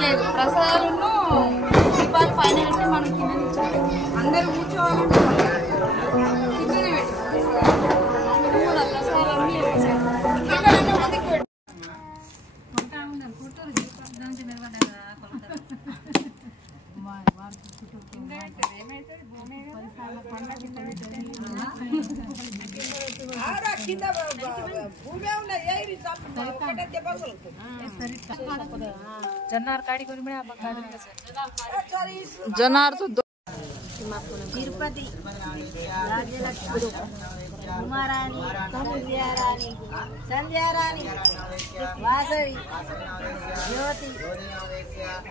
లేదు ప్రసాదాలను దీపాలు పైన పెట్టి మనం కింద అందరూ కూర్చోవాలంటే కిందనే పెట్టి ప్రసాదాలన్నీ జొన్నార్ తిరుపతి రాజ్యలక్ష్మి ఉమారాణి సంధ్యారాణి సంధ్యారాణి వాసవి జ్యోతి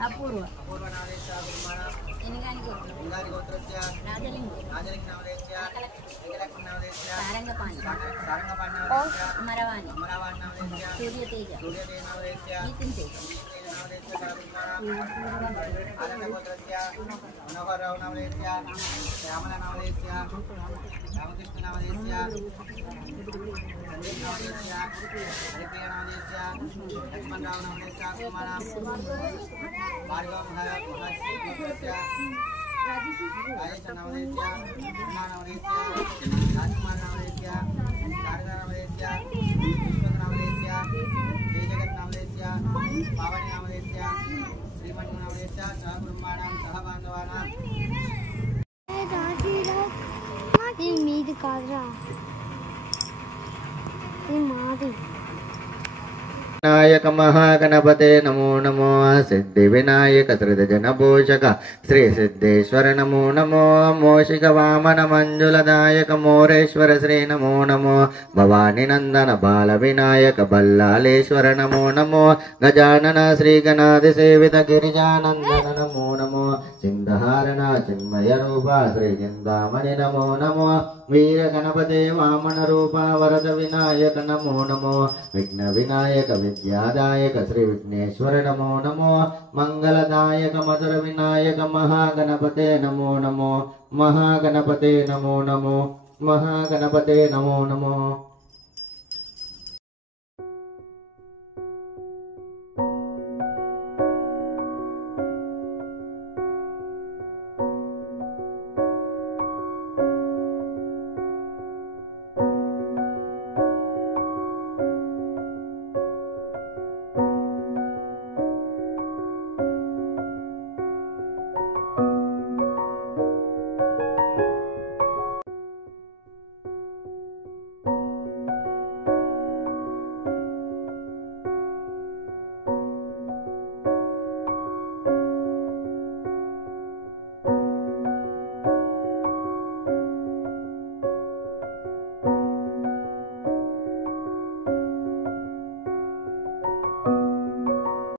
అపూర్వ మరవాణి సూర్యతేజ నితిన్ తేజ మనోహరరావు నవలేస్య శ్యామల నవలేస్య రామకృష్ణ నవలేస్య సందీప్ నవలేస్య హరిప్రియ నవలేస్య లక్ష్మణరావు నవలేస్య కుమార భార్గవ నవలేస్య రాజేశ నవలేస్య ఉమా నవలేస్య రాజ్కుమార్ నవలేస్య శారదా నవలేస్య విశ్వక్ నవలేస్య జయజగత్ నవలేస్య పావని నవలేస్య శ్రీమణి నవలేస్య సహ బ్రహ్మాణం సహ బాంధవానాం మీది కాదురా మాది विनायक महागणपते नमो नमो सिद्धि विनायक त्रिजन पोषक श्री सिद्धेश्वर नमो नमो मोषिक वामन मंजुलदायक मोरेश्वर श्री नमो नमो भवानी नंदन बाल विनायक बल्लालेश्वर नमो नमो गजानन श्री गणाधि सेवित गिरिजानंदन नमो नमो सिंधहारण चिन्मय रूपा श्री चिंतामणि नमो नमो वीर गणपते वामन रूपा वरद विनायक नमो नमो विघ्न विनायक विद्यादायक श्री विघ्नेश्वर नमो नमो मंगलदायक मधुर विनायक महागणपते नमो नमो महागणपते नमो नमो महागणपते नमो नमो।